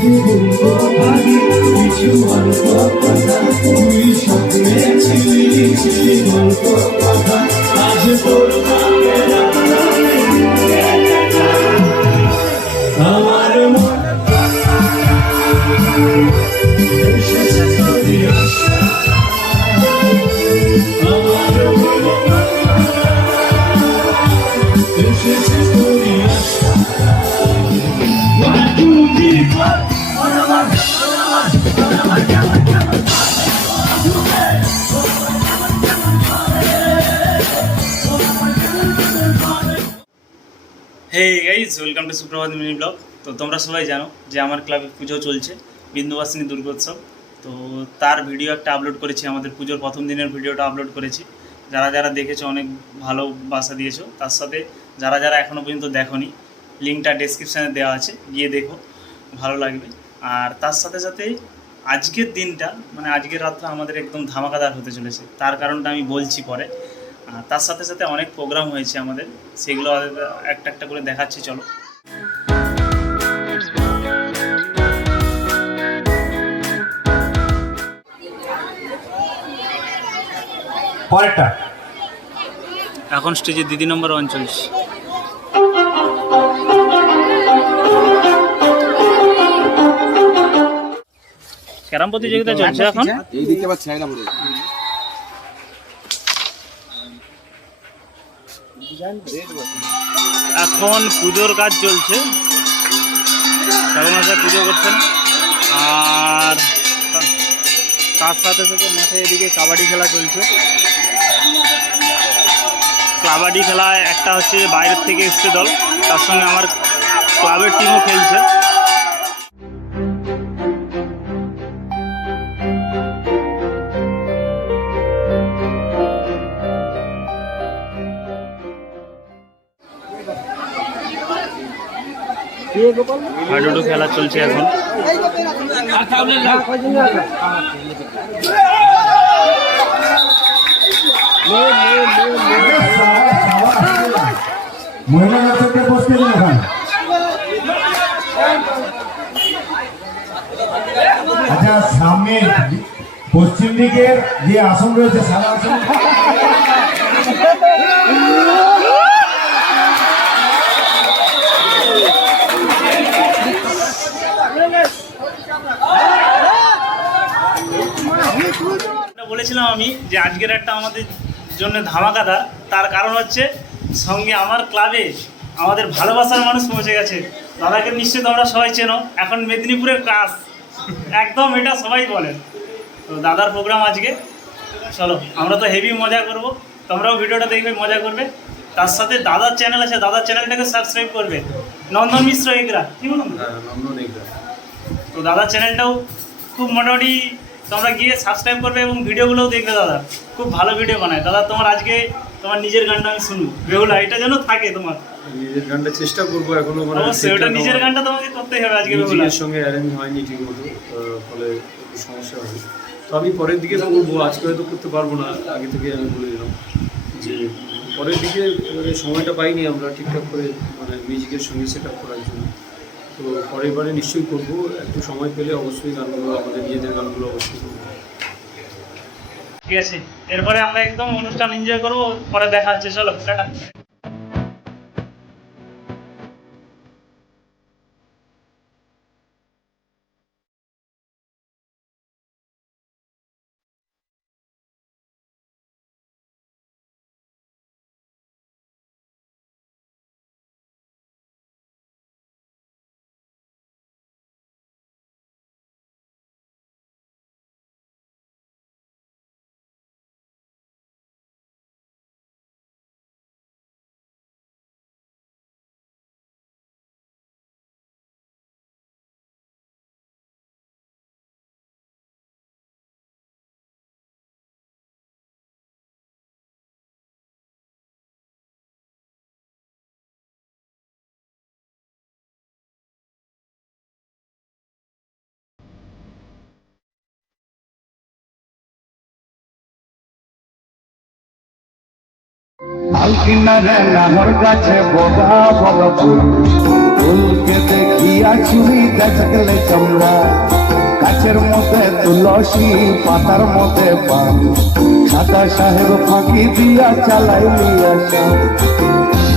বলবো ভাবি কিছু অল্প কথা, তুই স্বপ্নে ছিলি ছিলি অল্প কথা, আজ তোর নামে আমার মন এসেছে তোরই আশা, আমার মন এসেছে তোরই আশা। One, two, three, four. Hey guys, welcome to Suprabhat mini blog. তো তোমরা সবাই জানো যে আমার ক্লাবে পুজো চলছে, বিন্দুবাসিনী দুর্গোৎসব। তো তার ভিডিও একটা আপলোড করেছি, আমাদের পুজোর প্রথম দিনের ভিডিওটা আপলোড করেছি। যারা যারা দেখেছো অনেক ভালোবাসা দিয়েছো, তার সাথে যারা যারা এখনও পর্যন্ত দেখোনি, লিঙ্কটা ডেসক্রিপশানে দেওয়া আছে, গিয়ে দেখো, ভালো লাগবে। আর তার সাথে সাথে আজকের দিনটা মানে আজকের রাতটা আমাদের একদম ধামাকাদার হতে চলেছে, তার কারণটা আমি বলছি পরে। তার সাথে সাথে অনেক প্রোগ্রাম হয়েছে আমাদের, সেগুলো একটা একটা করে দেখাচ্ছি, চলো। পরেরটা এখন স্টেজে দিদি নম্বর 1 চলছে। ক্যারাম প্রতিযোগিতা চলছে এখন। এখন পুজোর কাজ চলছে, ঠাকুরমশাই পুজো করছেন। আর তার সাথে সাথে মাঠে এদিকে কাবাডি খেলা চলছে। কাবাডি খেলায় একটা হচ্ছে বাইরের থেকে এসছে দল, তার সঙ্গে আমার ক্লাবের টিমও খেলছে। হাডুডু খেলা চলছে এখন। মহিলাদেরকে বসতে দিন এখন। আচ্ছা, সামনে পশ্চিম দিকের যে আসন রয়েছে সাদা আসন, বলেছিলাম আমি যে আজকের একটা আমাদের জন্য ধামাকাদার, তার কারণ হচ্ছে সঙ্গে আমার ক্লাবে আমাদের ভালোবাসার মানুষ পৌঁছে গেছে। দাদাকে নিশ্চয়ই তোমরা সবাই চেনো, এখন মেদিনীপুরের ক্লাস একদম, এটা সবাই বলেন। তো দাদার প্রোগ্রাম আজকে, চলো আমরা তো হেভি মজা করব, তোমরাও ভিডিওটা দেখবে, মজা করবে। তার সাথে দাদার চ্যানেল আছে, দাদার চ্যানেলটাকে সাবস্ক্রাইব করবে, নন্দন মিশ্র এগরা, কি বলুন? তো দাদার চ্যানেলটাও খুব মোটামুটি তোমরা গিয়ে সাবস্ক্রাইব করবে এবং ভিডিওগুলোও দেখবে। দাদা খুব ভালো ভিডিও বানায়। দাদা তোমার আজকে তোমার নিজের গানটা আমি শুনবো, বেহুলা, এটা যেন থাকে তোমার নিজের গানটা চেষ্টা করবো এখনো, মানে অবশ্যই ওটা নিজের গানটা তোমাকে করতেই হবে আজকে। বেহুলার সঙ্গে অ্যারেঞ্জ হয়নি ঠিক মতো, ফলে একটু সমস্যা হবে। তো আমি পরের দিকে করবো, আজকে হয়তো করতে পারবো না, আগে থেকে আমি বলে দিলাম যে পরের দিকে এবারে সময়টা পাইনি আমরা ঠিকঠাক করে, মানে মিউজিকের সঙ্গে সেট আপ করার জন্য। তো পরের বারে নিশ্চয়ই করবো, একটু সময় পেলে অবশ্যই গানগুলো, আমাদের নিজেদের গানগুলো অবশ্যই করবো। ঠিক আছে, এরপরে আমরা একদম অনুষ্ঠান এনজয় করবো, পরে দেখা হচ্ছে, চলো টাটা। আল কিনারে নাহর গাছে বোগা বল ফুল ফুলকে দেখিয়া চুরি দেখলে চমড়া গাছের মধ্যে তুলসী পাতার মধ্যে পান সাদা সাহেব ফাঁকি দিয়া চালাইলি আসা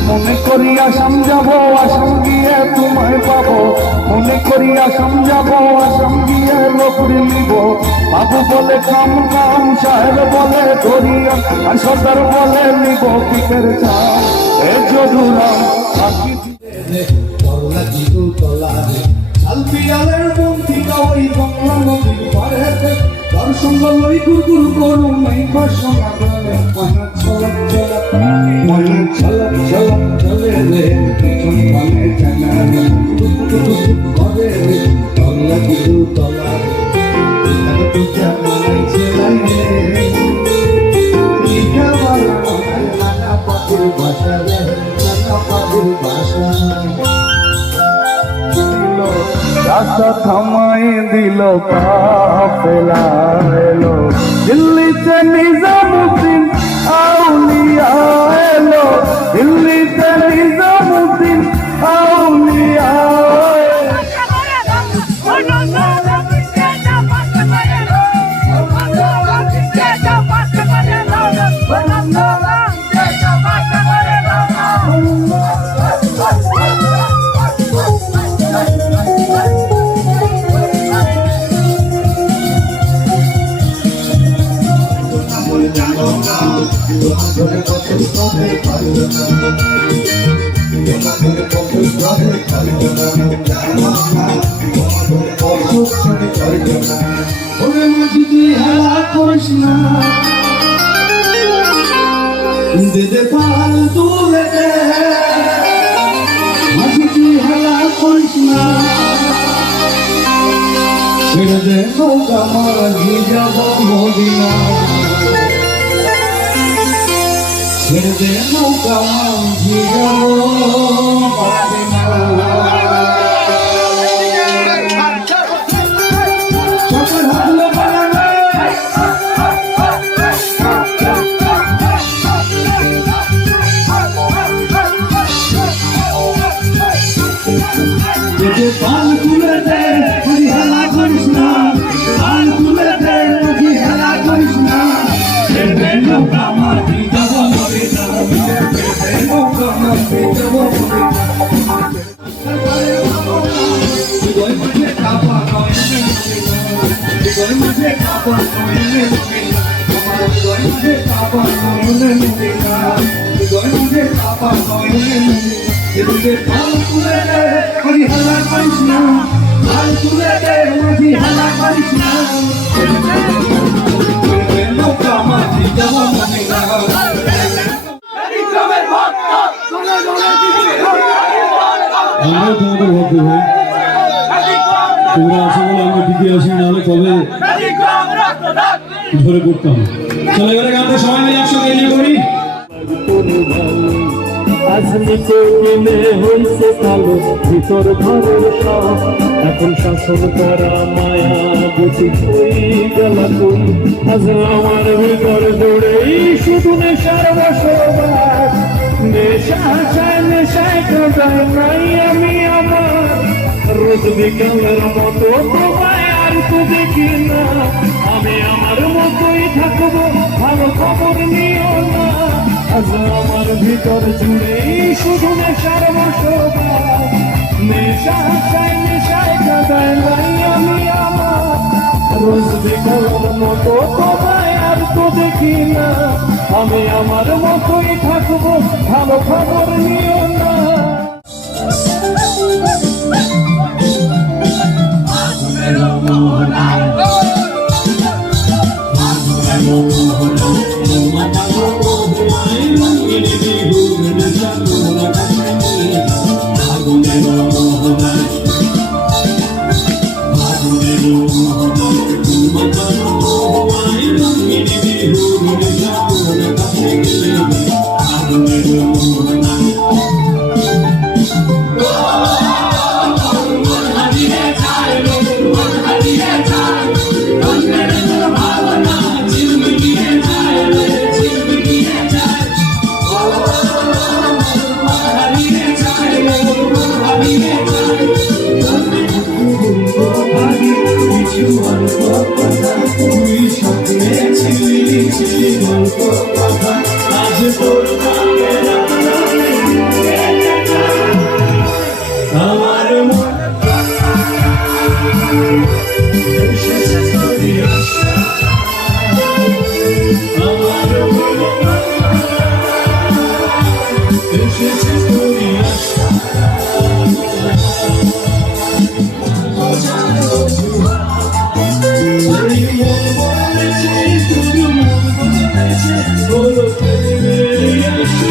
মনে করিয়া সমঝাবো আসাম গিয়ে তোমায় পাবো মনে করিয়া সমঝাবো আসাম গিয়ে লোকরি নিব বাবু বলে কাম কাম সাহেব বলে ধরিয়া আর সর্দার বলে নিব পিকের চা এ জদুরাম ফাঁকি তলা দিদু তলা রে আলপিয়ালের বন্ধিকা ওই গঙ্গা নদীর পাড়েতে দর্শন লই গুরগুর করু নাই বাসনা গলে মনা ছলক ছলক চলে রে পিছন পানে জানা রে করে রে তলা দিদু তলা রে তাকে তুজা মানাই ছেলাই রে ইকা বালা নানা পাখির ভাষা রে নানা পাখির ভাষা রাস্তা থামাই দিল কাফেলা এলো দিল্লিতে নিজামুদ্দিন আউলিয়া এলো দিল্লিতে নিজামুদ্দিন আউলিয়া ওরে মাঝি তুই হেলা করিস না দে পাল তুলে দে মাঝি তুই হেলা করিস না ছেড়ে দে নৌকা মাঝি যাব মদিনা ছেড়ে দে নৌকা মাঝি যাব মদিনা চোখের হাতলে বানাবে যে পাল তুলে দে মাঝি হেলা করিস না পাল তুলে দে মাঝি হেলা করিস না ছেড়ে দে নৌকা মাঝি যাব মদিনা ছেড়ে দে নৌকা মাঝি যাব মদিনা হৃদয় মাঝে কাপা নয়নে হৃদয় মাঝে কাপা নয়নে আমার হৃদয় মাঝে কাপা নয়নে হৃদয় মাঝে কাপা নয়নে এদিকে পাল তুলে দে মাঝি হেলা করিস না পাল তুলে দে মাঝি হেলা করিস না নৌকা মাঝি যাব মদিনা আমরাও তোমাদের ভোট দেবো তোমরা আসো বলে আমরা টিকে আসি নাহলে কবে ধরে করতাম চলে গেলে গানটা সবাই মিলে একসঙ্গে এগিয়ে করি আজ নিচে নেমে হইছে কালো ভিতর ঘরের সব এখন শাসন করা মায়া গতি কই গেল কই আজ আমার ভিতর জুড়েই শুধু নেশার বসবাস নেশা চায় নেশায় কাটাই নাই আমি আমার রোজ বিকালের মতো তোমায় আর তো দেখি না আমি আমার মতোই থাকবো ভালো খবর নিও না আজ আমার ভিতর জুড়েই শুধু নেশার বসবাস নেশা চাই নেশায় কাটায় নাই আমি আমার রোজ বিকালের মতো তোমায় আর তো দেখি না আমি আমার মতোই থাকবো ভালো খবর নিও না এসেছে তোরই আশা আমার মনে এসেছে তোরই আশা এই মন বলেছে তোর মন বলেছে বলো এসে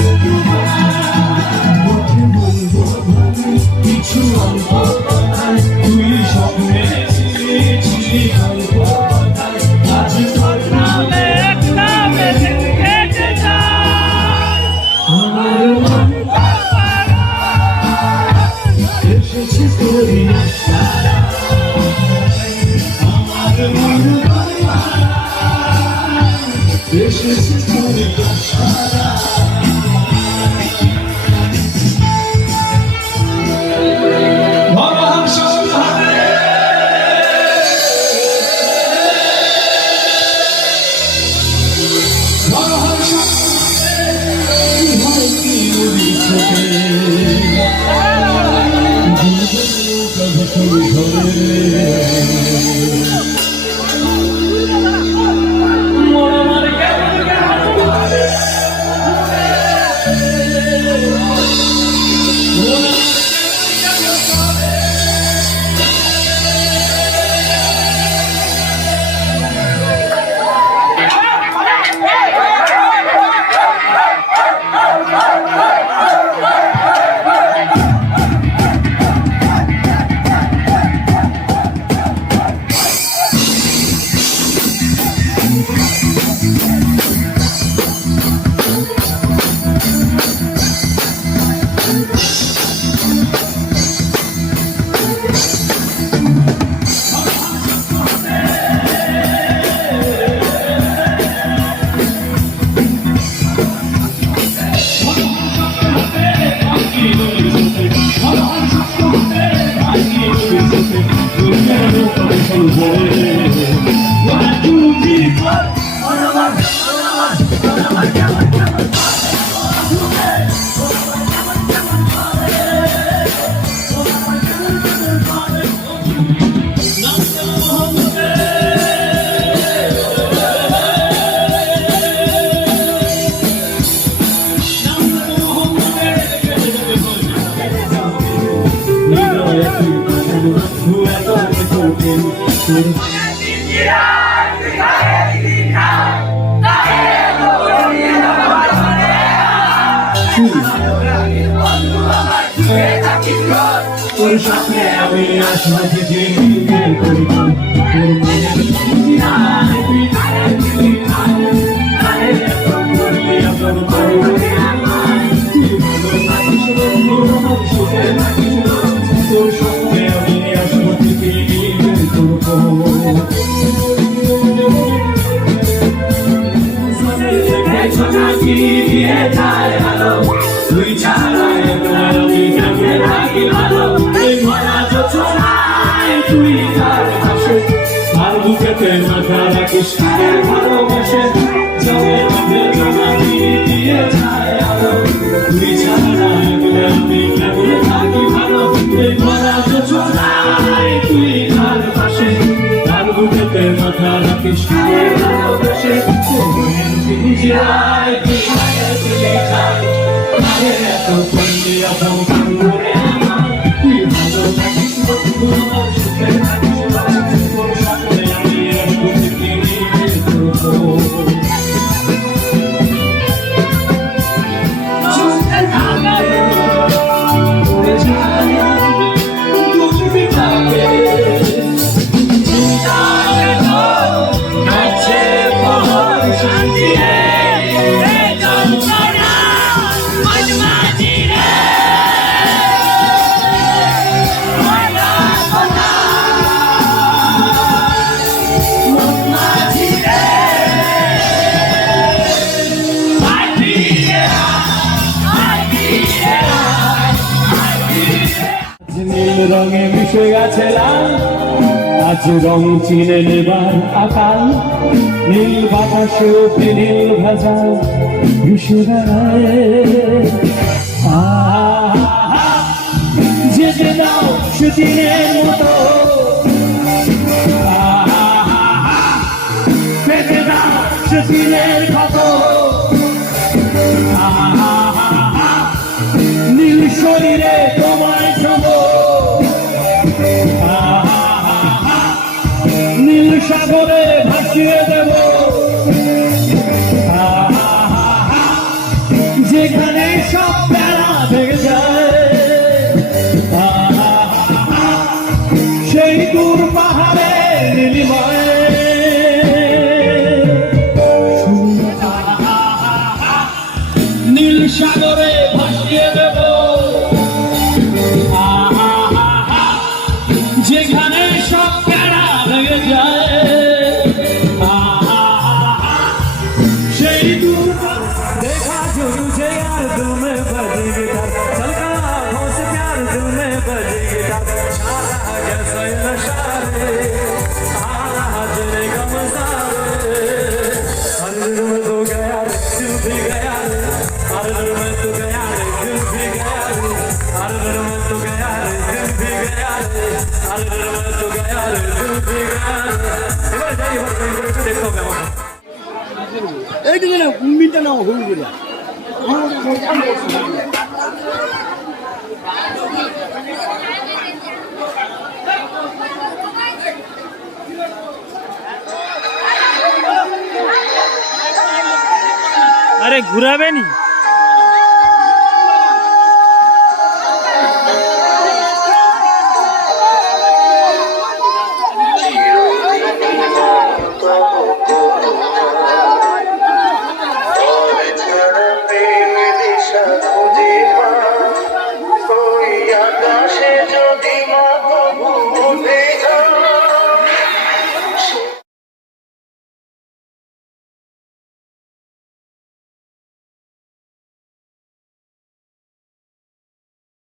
মুখে বলবো ভাবি কিছু অল্প কথায় তুই স্বপ্নে ছিলি অল্প কথায় আজ তোর নামে একটা মেসেজ কেটে যায় আমার মন এসেছে তোরই আশা আমার মন এসেছে তোরই আশা তোর সামনে আমি আসবো যে করি তোর মনে তোর সামনে আমি আসবো দিয়ে যায় আলো তুই ছাড়া আমি কেমনে থাকি ভালো এই মরা যোচনায় তুই তার পাশে আর বুকেতে মাথা রাখিস তার ভালোবাসে জমে মধ্যে জমা দিয়ে যায় আলো তুই ছাড়া আমি কেমনে থাকি ভালো এই মরা যোচনায় তুই তার পাশে আর বুকেতে মাথা রাখিস তার ভালোবাসে যায় তুই এত বন্ধে আপন করে আমার তুই ভালো থাকিস বন্ধু আমার সুখে থাকিস তোর সাথে আমি একটু নীল রঙে মিশে গেছে লাল আজ রং চিনে নেবার আকাল নীল বাতাসে ওঠে নীল ভাজা ভেসে বেড়ায় যেতে দাও সেদিনের মতো শিশিরের ক্ষত নীল শরীরে তোমায় ছব নীল সাগরে ভাসিয়ে দেব যেখানে সব বেড়া ভেঙে যায় সেই দূর পাহাড়ে নীলিময় নীল সাগরে ভাসিয়ে দেব যেখানে সব বেড়া ভেঙে যায় সেই দূর देखा जो तुझे यार दिल में बजी गिटार चलका आँखों से प्यार दिल में बजी गिटार सारा जैसा नशा रे सारा तेरे का मजा रे हर दिल में तो गया रे दिल भी गया रे हर दिल में तो गया रे दिल भी गया रे हर दिल में तो गया रे दिल भी गया रे हर दिल में तो गया रे दिल भी गया रे এবার যাই এবার দেখো কেমন এইদিকে না মিনিটটা নাও হল করে আরে ঘুরাবে নি